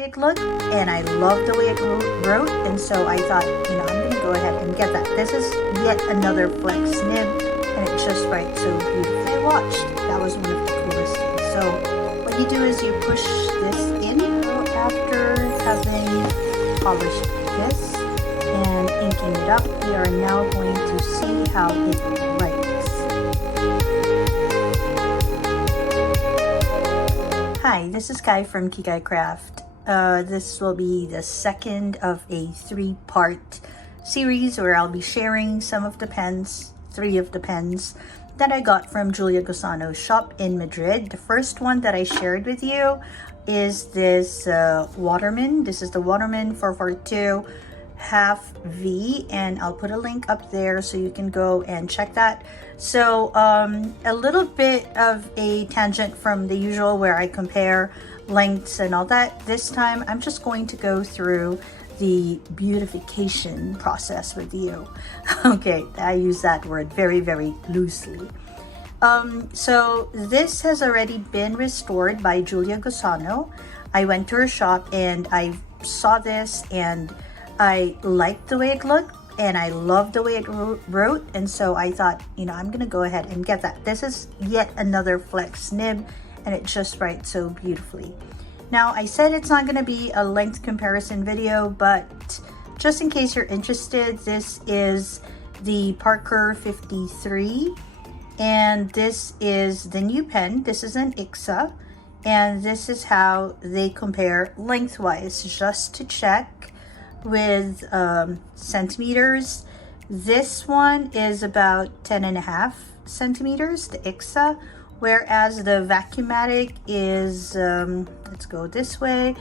way it looked, and I loved the way it wrote, and so I thought, I'm going to go ahead and get that. This is yet another flex nib, and it just writes so beautifully. I watched. That was one of the coolest things. So what you do is you push this in after having polished this and inking it up. We are now going to see how it writes. Hi, this is Kai from Kikai Craft. This will be the second of a 3-part series where I'll be sharing some of the pens, 3 of the pens that I got from Julia Gusano's shop in Madrid. The first one that I shared with you is this Waterman. This is the Waterman 442 half V, and I'll put a link up there so you can go and check that. So a little bit of a tangent from the usual where I compare lengths and all that. This time I'm just going to go through the beautification process with you. Okay, I use that word very, very loosely. So this has already been restored by Julia Gusano. I went to her shop and I saw this and I liked the way it looked and I loved the way it wrote, and so I thought, I'm gonna go ahead and get that. This is yet another flex nib, and it just writes so beautifully. Now, I said it's not gonna be a length comparison video, but just in case you're interested, this is the Parker 53, and this is the new pen. This is an ICSA, and this is how they compare lengthwise, just to check with centimeters. This one is about 10.5 centimeters, the ICSA, whereas the Vacuumatic is, let's go this way,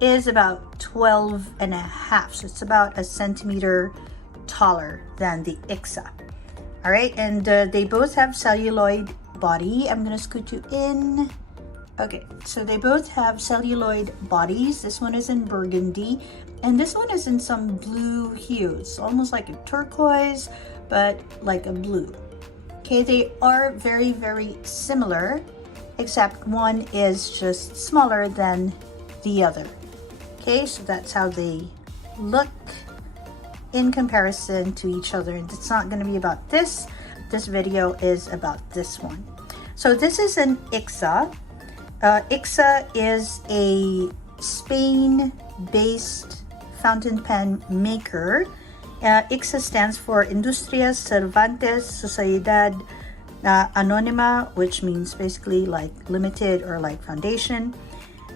is about 12.5. So it's about a centimeter taller than the ICSA. All right, and they both have celluloid body. I'm gonna scoot you in. Okay, so they both have celluloid bodies. This one is in burgundy, and this one is in some blue hues, almost like a turquoise, but like a blue. Okay, they are very, very similar, except one is just smaller than the other. Okay, so that's how they look in comparison to each other. And it's not going to be about this. This video is about this one. So this is an ICSA. ICSA is a Spain-based fountain pen maker. ICSA stands for Industrias Cervantes Sociedad Anónima, which means basically like limited or like foundation.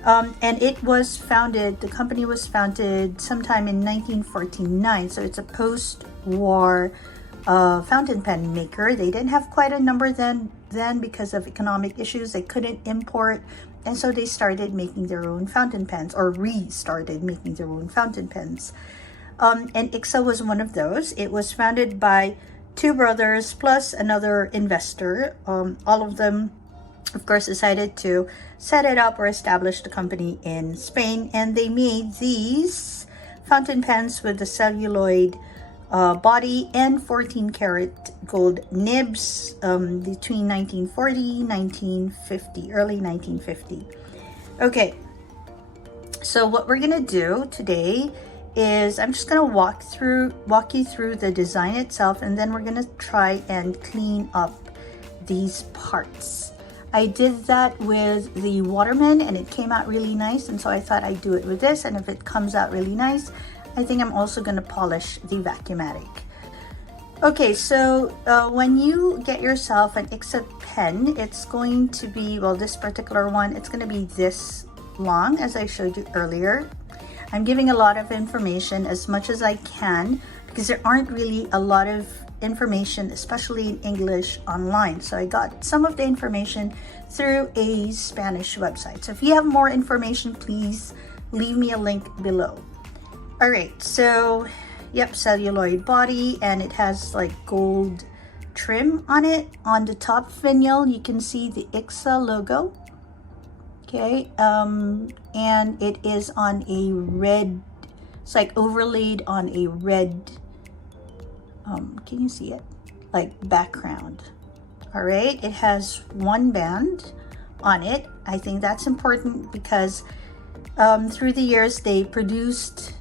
And it was founded, the company was founded sometime in 1949. So it's a post-war fountain pen maker. They didn't have quite a number then because of economic issues. They couldn't import, and so they started making their own fountain pens, or restarted making their own fountain pens. And ICSA was one of those. It was founded by 2 brothers plus another investor. All of them, of course, decided to set it up or establish the company in Spain, and they made these fountain pens with the celluloid body and 14 karat gold nibs between 1940, 1950, early 1950. Okay, so what we're gonna do today is I'm just gonna walk you through the design itself, and then we're gonna try and clean up these parts. I did that with the Waterman and it came out really nice, and so I thought I'd do it with this, and if it comes out really nice, I think I'm also going to polish the Vacuumatic. Okay, so when you get yourself an ICSA pen, it's going to be, well, this particular one, it's going to be this long as I showed you earlier. I'm giving a lot of information as much as I can because there aren't really a lot of information, especially in English, online. So I got some of the information through a Spanish website. So if you have more information, please leave me a link below. All right, so yep, celluloid body, and it has like gold trim on it. On the top finial, you can see the ICSA logo. Okay, and it is on a red, it's like overlaid on a red, can you see it? Like background. All right, it has 1 band on it. I think that's important because Through the years, they produced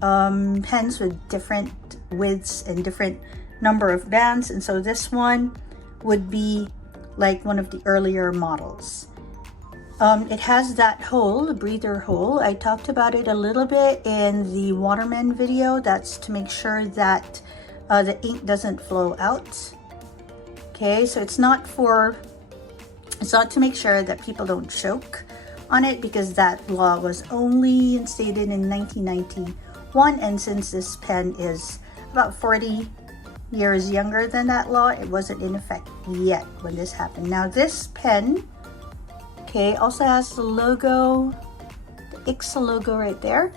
pens with different widths and different number of bands, and so this one would be like one of the earlier models. It has that hole, the breather hole. I talked about it a little bit in the Waterman video. That's to make sure that the ink doesn't flow out. Okay, so it's not to make sure that people don't choke on it, because that law was only instated in 1991, and since this pen is about 40 years younger than that law, it wasn't in effect yet when this happened. Now this pen, okay, also has the logo, the ICSA logo right there.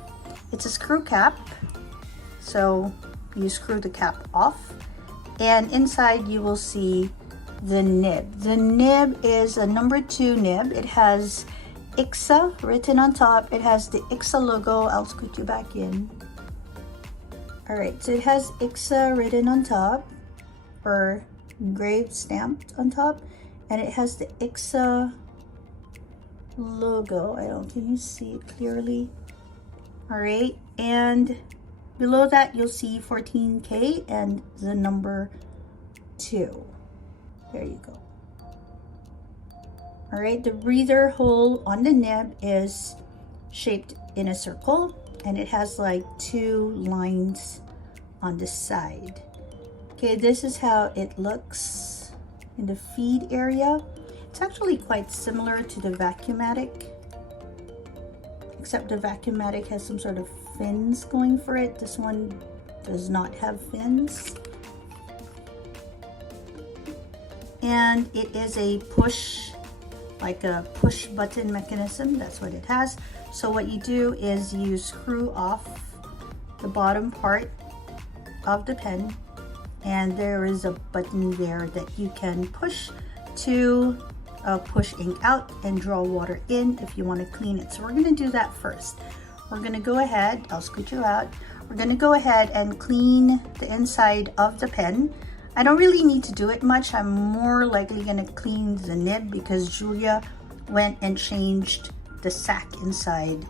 It's a screw cap, so you screw the cap off, and inside you will see the nib. The nib is a number 2 nib. It has ICSA written on top. It has the ICSA logo. I'll scoot you back in. All right, so it has ICSA written on top, or engraved, stamped on top, and it has the ICSA logo. Can you see it clearly? All right, and below that you'll see 14K and the number 2. There you go. All right, the breather hole on the nib is shaped in a circle, and it has like 2 lines on the side. Okay, this is how it looks in the feed area. It's actually quite similar to the Vacuumatic, except the Vacuumatic has some sort of fins going for it. This one does not have fins. And it is a push, like a push button mechanism. That's what it has. So what you do is you screw off the bottom part of the pen, and there is a button there that you can push to push ink out and draw water in if you want to clean it. So we're going to do that first. We're going to go ahead, I'll scoot you out. We're going to go ahead and clean the inside of the pen. I don't really need to do it much. I'm more likely going to clean the nib because Julia went and changed the sack inside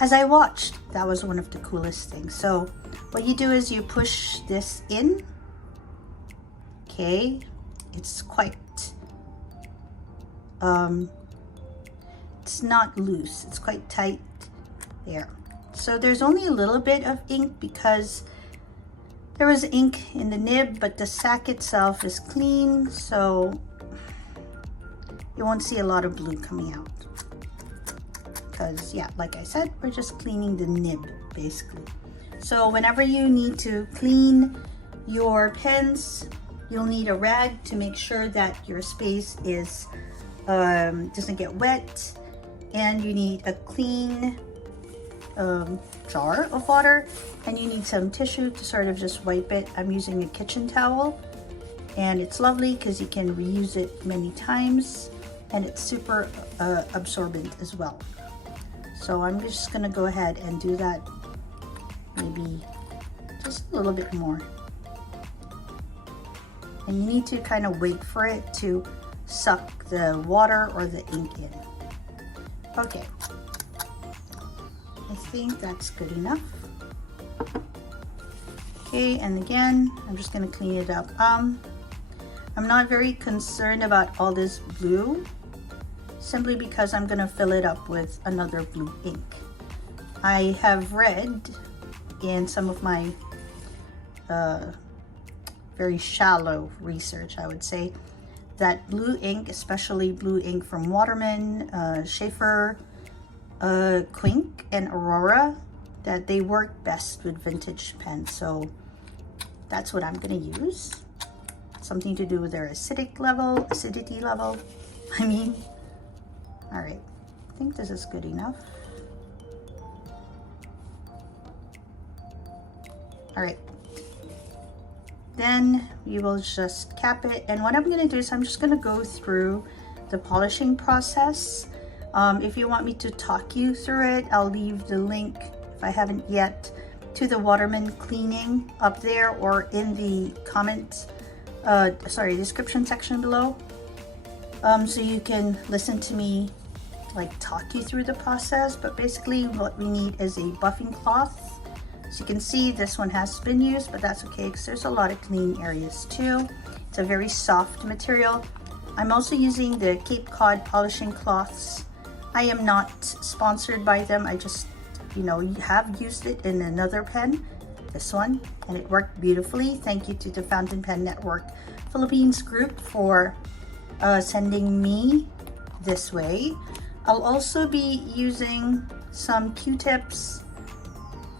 as I watched. That was one of the coolest things. So what you do is you push this in. Okay, it's quite it's not loose, it's quite tight there. So there's only a little bit of ink because there was ink in the nib, but the sack itself is clean, so you won't see a lot of blue coming out. Because, yeah, like I said, we're just cleaning the nib, basically. So whenever you need to clean your pens, you'll need a rag to make sure that your space is doesn't get wet, and you need a clean jar of water, and you need some tissue to sort of just wipe it. I'm using a kitchen towel, and it's lovely because you can reuse it many times, and it's super absorbent as well. So I'm just gonna go ahead and do that, maybe just a little bit more. And you need to kind of wait for it to suck the water or the ink in. Okay, I think that's good enough. Okay, and again, I'm just gonna clean it up. I'm not very concerned about all this blue, simply because I'm gonna fill it up with another blue ink. I have read in some of my very shallow research, I would say, that blue ink, especially blue ink from Waterman, Schaefer, Quink, and Aurora, that they work best with vintage pens. So that's what I'm gonna use. Something to do with their acidity level, I mean. All right, I think this is good enough. All right. Then we will just cap it. And what I'm gonna do is I'm just gonna go through the polishing process. If you want me to talk you through it, I'll leave the link, if I haven't yet, to the Waterman cleaning up there or in the description section below. So you can listen to me like talk you through the process, but basically what we need is a buffing cloth. As you can see, this one has been used, but that's okay because there's a lot of clean areas too. It's a very soft material. I'm also using the Cape Cod polishing cloths. I am not sponsored by them. I just, have used it in another pen, this one, and it worked beautifully. Thank you to the Fountain Pen Network Philippines group for sending me this way. I'll also be using some Q-tips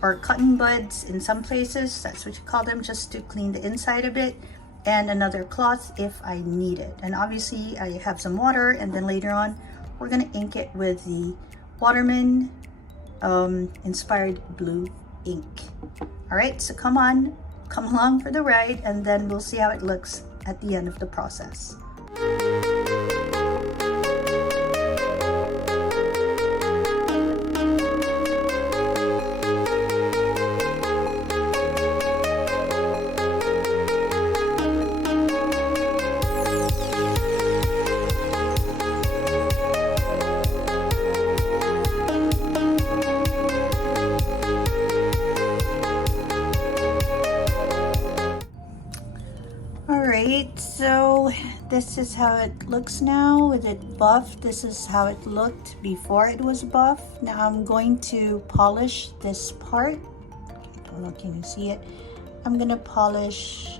or cotton buds in some places, that's what you call them, just to clean the inside a bit, and another cloth if I need it. And obviously I have some water, and then later on we're gonna ink it with the Waterman inspired blue ink. All right, so come along for the ride, and then we'll see how it looks at the end of the process. Alright, so this is how it looks now with it buffed. This is how it looked before it was buffed. Now I'm going to polish this part. I don't know, can you see it? I'm gonna polish,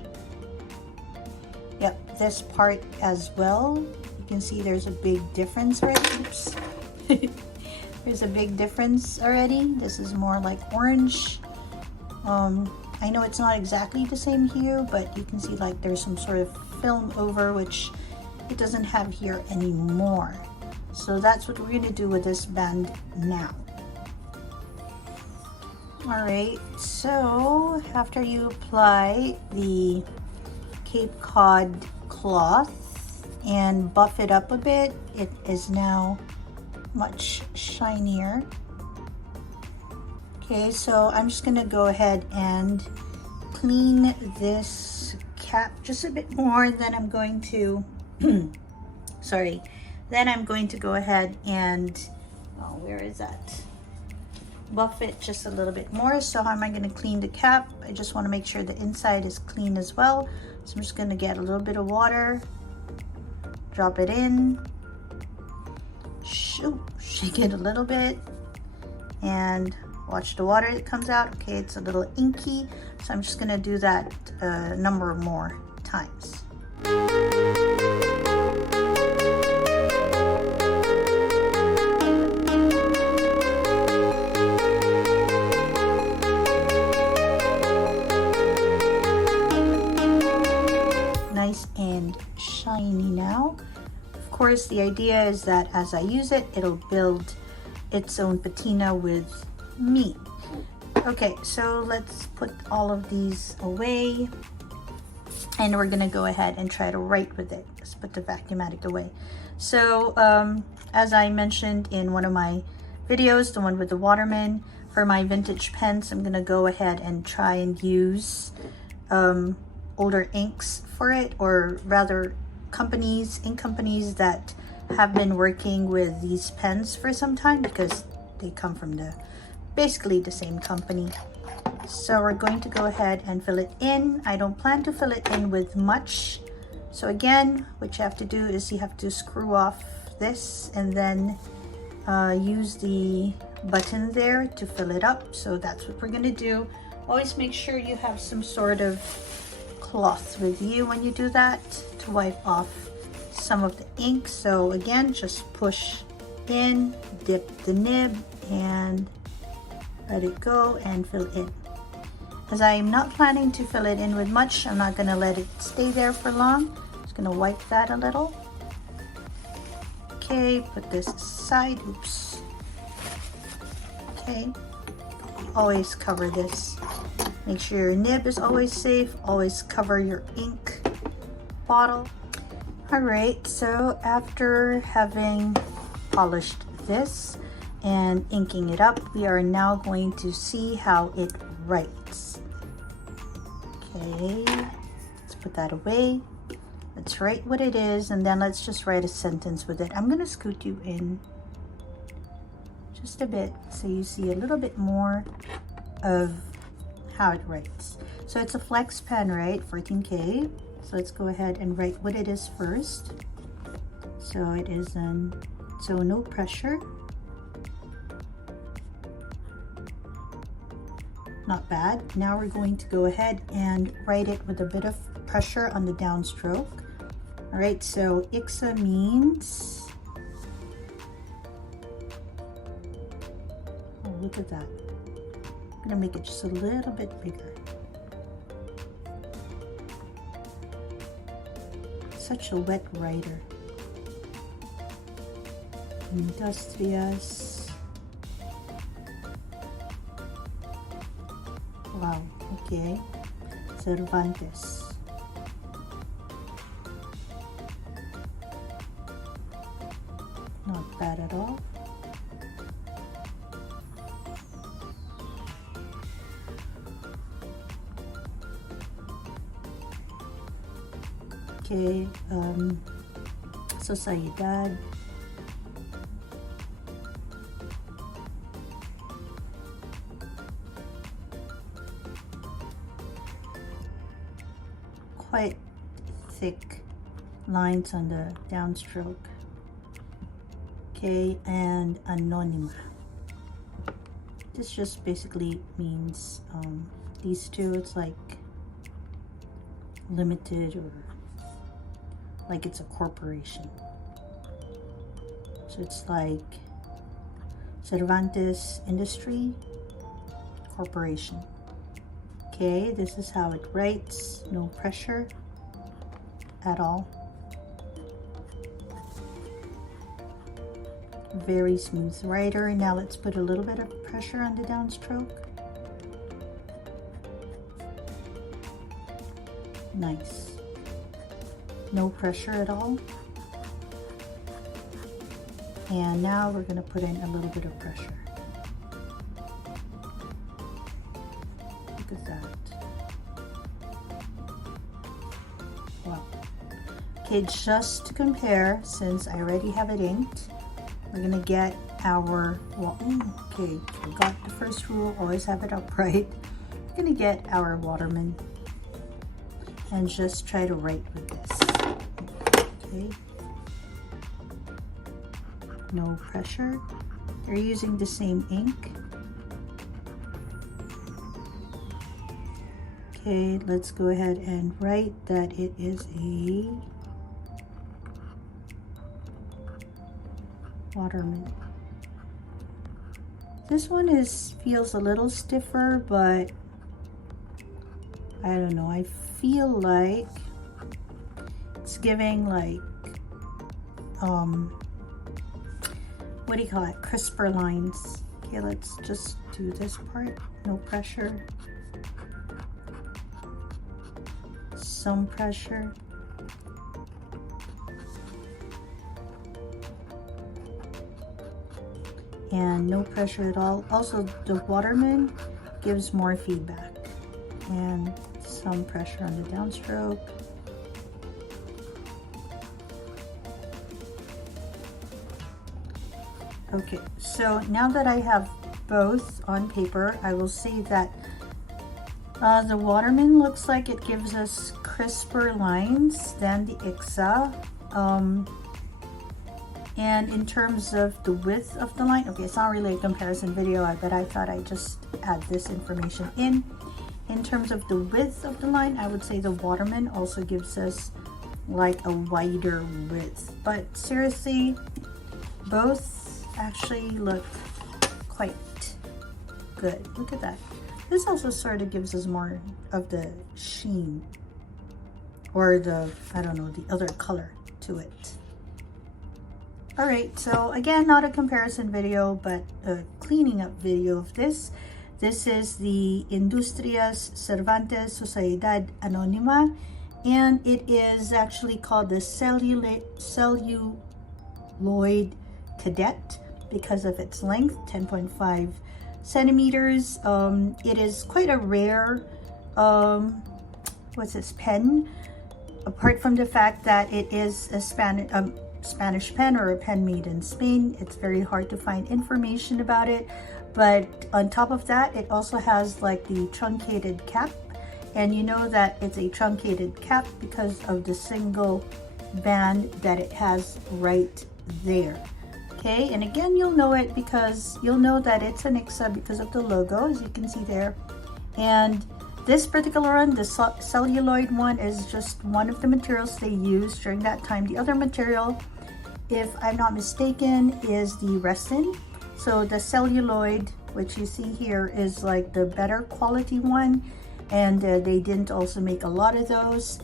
this part as well. You can see there's a big difference already. Oops. There's a big difference already. This is more like orange. I know it's not exactly the same hue, but you can see like there's some sort of film over, which it doesn't have here anymore. So that's what we're going to do with this band now. Alright, so after you apply the Cape Cod cloth and buff it up a bit, it is now much shinier. Okay, so I'm just gonna go ahead and clean this cap just a bit more. Then I'm going to, then I'm going to go ahead and, where is that? Buff it just a little bit more. So how am I gonna clean the cap? I just wanna make sure the inside is clean as well. So I'm just gonna get a little bit of water, drop it in, shake it a little bit, and watch the water that comes out. Okay, it's a little inky, so I'm just gonna do that a number more times. Nice and shiny now. Of course, the idea is that as I use it, it'll build its own patina with me. Okay, so let's put all of these away, and we're gonna go ahead and try to write with it. Let's put the Vacuumatic away. So as I mentioned in one of my videos, the one with the Waterman, for my vintage pens, I'm gonna go ahead and try and use older inks for it, or rather ink companies that have been working with these pens for some time, because they come from basically the same company. So we're going to go ahead and fill it in. I don't plan to fill it in with much. So again, what you have to do is you have to screw off this and then use the button there to fill it up. So that's what we're gonna do. Always make sure you have some sort of cloth with you when you do that to wipe off some of the ink. So again, just push in, dip the nib, and let it go and fill in. As I'm not planning to fill it in with much, I'm not gonna let it stay there for long. Just gonna wipe that a little. Okay, put this aside. Oops. Okay, always cover this. Make sure your nib is always safe. Always cover your ink bottle. All right, so after having polished this and inking it up, we are now going to see how it writes. Okay, let's put that away. Let's write what it is, and then let's just write a sentence with it. I'm gonna scoot you in just a bit, so you see a little bit more of how it writes. So it's a flex pen, right? 14K. So let's go ahead and write what it is first. So it is so no pressure. Not bad. Now we're going to go ahead and write it with a bit of pressure on the downstroke. All right, so ICSA means, oh, look at that. I'm gonna make it just a little bit bigger. Such a wet writer. Industrias. Wow, okay. Cervantes. Not bad at all. Okay, Sociedad. Quite thick lines on the downstroke. Okay, and Anonima. This just basically means these two, it's like limited or like it's a corporation. So it's like Cervantes Industry Corporation. Okay, this is how it writes. No pressure at all. Very smooth writer. Now let's put a little bit of pressure on the downstroke. Nice. No pressure at all. And now we're going to put in a little bit of pressure. Look at that. Wow. Okay, just to compare, since I already have it inked, we're going to get our, well, okay, forgot the first rule, always have it upright. We're going to get our Waterman and just try to write with this. Okay. No pressure. They're using the same ink. Okay, let's go ahead and write that it is a Waterman. This one feels a little stiffer, but I don't know. I feel like it's giving like what do you call it? Crisper lines. Okay, let's just do this part. No pressure. Some pressure. And no pressure at all. Also, the Waterman gives more feedback. And some pressure on the downstroke. Okay, so now that I have both on paper, I will say that the Waterman looks like it gives us crisper lines than the ICSA. And in terms of the width of the line, okay, it's not really a comparison video, but I thought I'd just add this information in. In terms of the width of the line, I would say the Waterman also gives us like a wider width. But seriously, both actually look quite good. Look at that. This also sort of gives us more of the sheen or the, I don't know, the other color to it. All right, so again, not a comparison video, but a cleaning up video of this. This is the Industrias Cervantes Sociedad Anónima, and it is actually called the Celluloid Cadet because of its length, 10.5 centimeters. It is quite a rare, what's this, pen, apart from the fact that it is a Spanish pen or a pen made in Spain. It's very hard to find information about it. But on top of that, it also has like the truncated cap. And you know that it's a truncated cap because of the single band that it has right there. Okay, and again, you'll know it because you'll know that it's an ICSA because of the logo, as you can see there. And this particular one, the celluloid one, is just one of the materials they used during that time. The other material, if I'm not mistaken, is the resin. So the celluloid, which you see here, is like the better quality one, and they didn't also make a lot of those.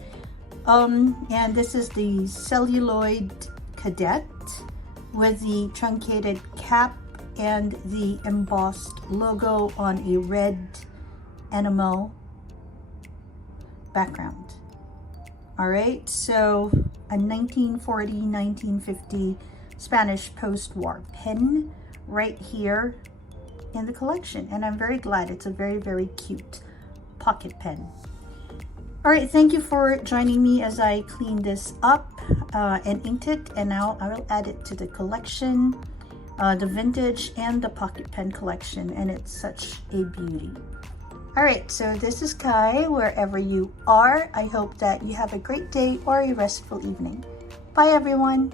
And this is the celluloid Cadet with the truncated cap and the embossed logo on a red enamel background. All right, so a 1940-1950 Spanish post-war pen right here in the collection, and I'm very glad. It's a very, very cute pocket pen. All right, thank you for joining me as I clean this up and inked it, and now I will add it to the collection, the vintage and the pocket pen collection, and it's such a beauty. All right, so this is Kai, wherever you are. I hope that you have a great day or a restful evening. Bye, everyone.